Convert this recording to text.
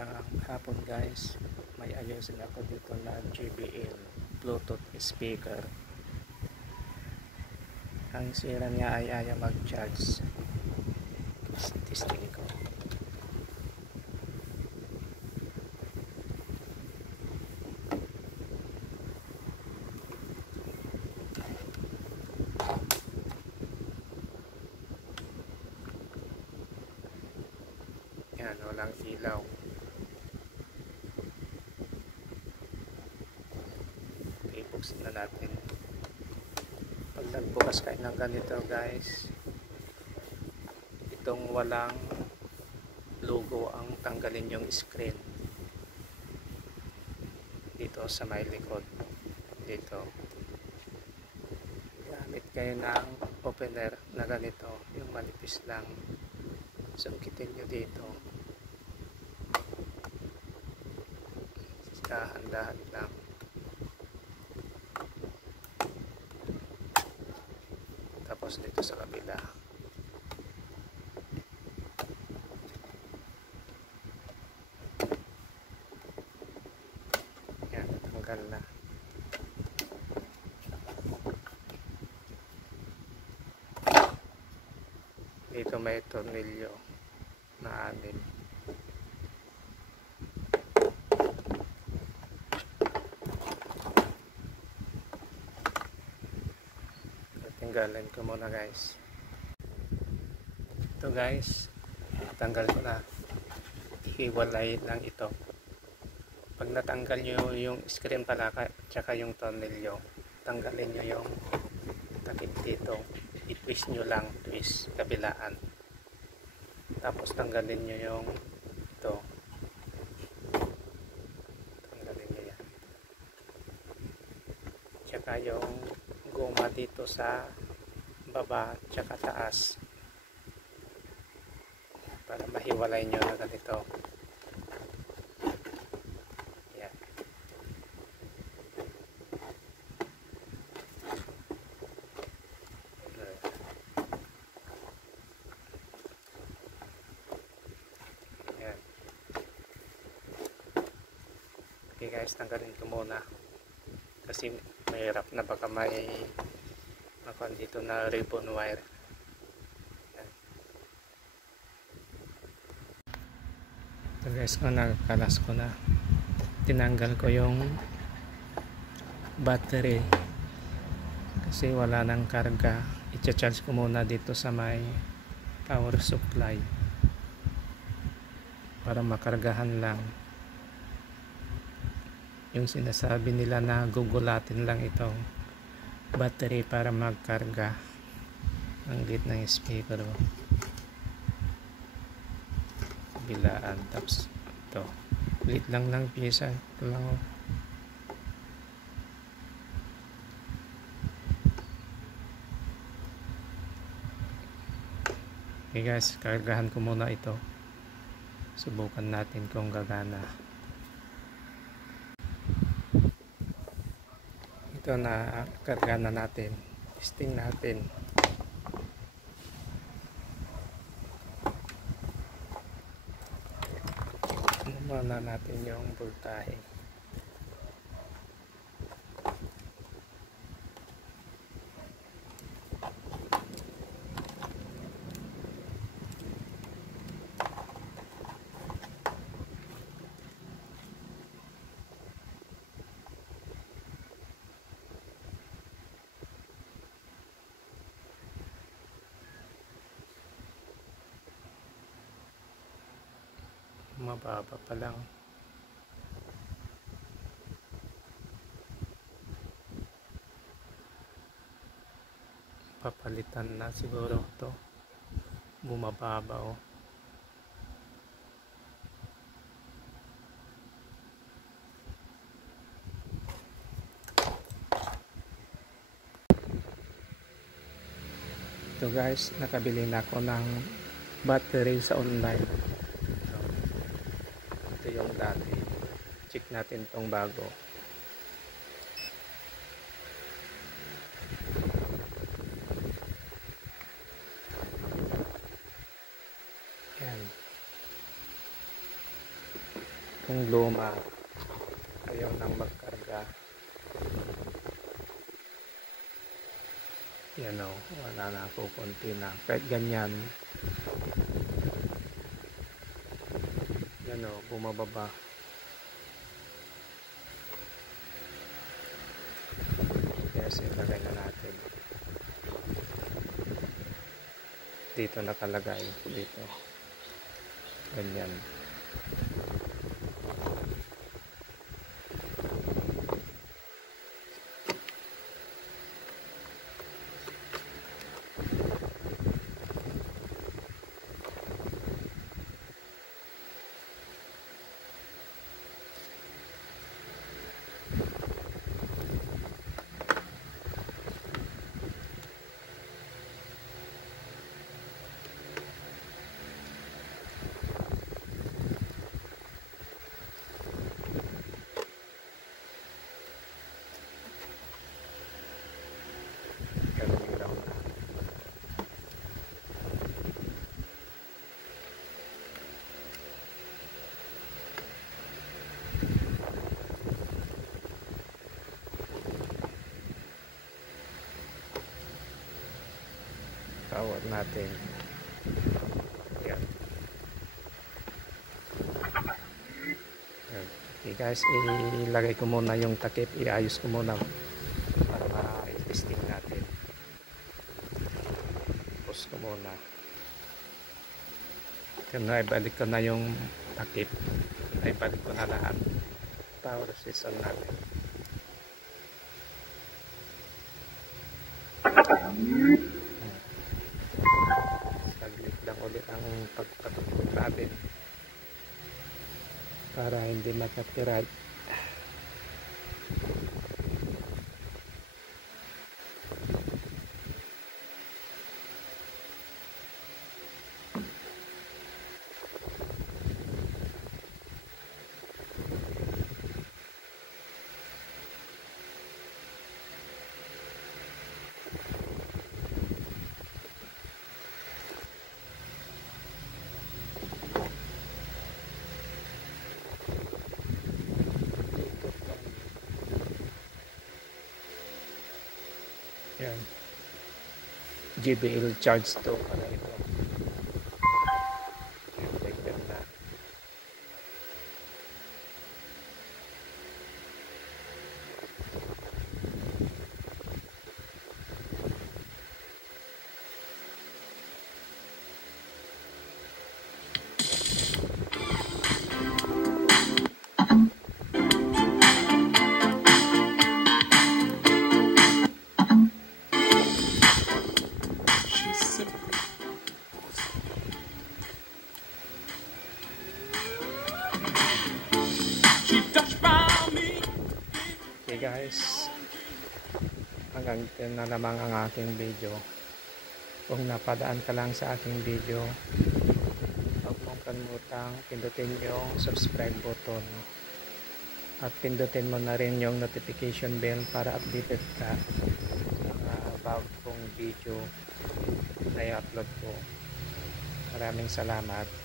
Magandang hapon guys. May ayusin ako dito na JBL Bluetooth speaker. Ang sira niya ay ayaw mag-charge. Testing ko. Yan, walang ilaw. Okay, buksan na natin. Pag nagbukas kayo ng ganito guys, itong walang logo ang tanggalin yung screen dito sa may likod. Dito gamit kayo ng opener na ganito, yung manipis lang. Sungkitin nyo dito, dahan-dahan lang. Tapos dito sa kabila, yan, natanggal na. Dito may tornilyo na 6. Tinggalin ko muna guys. Ito guys, tanggal ko na. Hiwalay lang ito. Pag natanggal nyo yung screen palaka tsaka yung tornilyo, tanggalin nyo yung takip dito. I-twist nyo lang, twist kabilaan. Tapos tanggalin nyo yung ito. Tanggalin nyo yan. Tsaka yung goma dito sa baba tsaka taas, para mahiwalay nyo na ganito. Yan. Yan. Okay guys, tanggalin ko muna kasi mahirap na, baka may makuha dito na ribbon wire. Yan. So guys, nagkalas ko na, tinanggal ko yung battery kasi wala nang karga. I-charge ko muna dito sa may power supply para makargahan lang. Yung sinasabi nila na gugulatin lang itong battery para magkarga. Ang lit ng speaker, bilaan. Tapos ito, lit lang ng piyesa. Ito lang Okay guys, kargahan ko muna ito. Subukan natin kung gagana. Ito na, karga na natin. Testing natin. Muna natin yung voltahe. Mababa pa lang. Papalitan na siguro ito. Bumababa oh. Ito guys, nakabili na ako ng battery sa online. Ito yung dati. Check natin tong bago. Yan. kung luma, ayaw nang magkarga. Yan o, wala na, kukunti na. Kahit ganyan, yan o, bumababa. Yes, ilagay na natin. Dito nakalagay, dito. Ganyan. Ganun lang. Tawag natin. Yan. Yan. Okay guys, ilagay ko muna yung takip, iayos ko muna para ma-testing natin. Pause ko muna. Yan na, ibalik ko na yung takip. Ibalik ko na lahat. Power system natin. Saglit lang ulit ang pagpatukot natin para hindi mag-copyright. Yan. JBL charge to para ito. Yan, na. Okay guys, hanggang dito na lamang ang aking video. Kung napadaan ka lang sa aking video, huwag mong kalimutang pindutin yung subscribe button at pindutin mo na rin yung notification bell para updated ka sa bagong video na i-upload ko. Maraming salamat.